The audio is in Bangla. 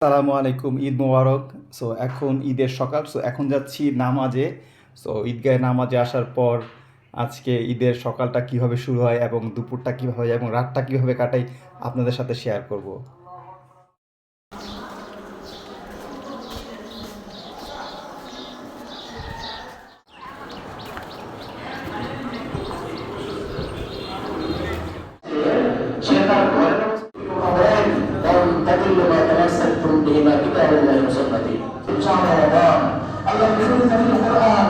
আসসালামু আলাইকুম, ঈদ মোবারক। সো এখন ঈদের সকাল, সো এখন যাচ্ছি নামাজে। সো ঈদগাহে নামাজে আসার পর আজকে ঈদের সকালটা কিভাবে শুরু হয় এবং দুপুরটা কিভাবে হয় এবং রাতটা কিভাবে কাটাই আপনাদের সাথে শেয়ার করব। সে তার ঘরের অবস্থা বলেন তাদিল্লু মা তামাসসাকতুম বিহিমা কিতাবুল্লাহি ওয়া সুন্নতি। ইনশাআল্লাহ আল্লাহ বিরুদ্ধে কোরআন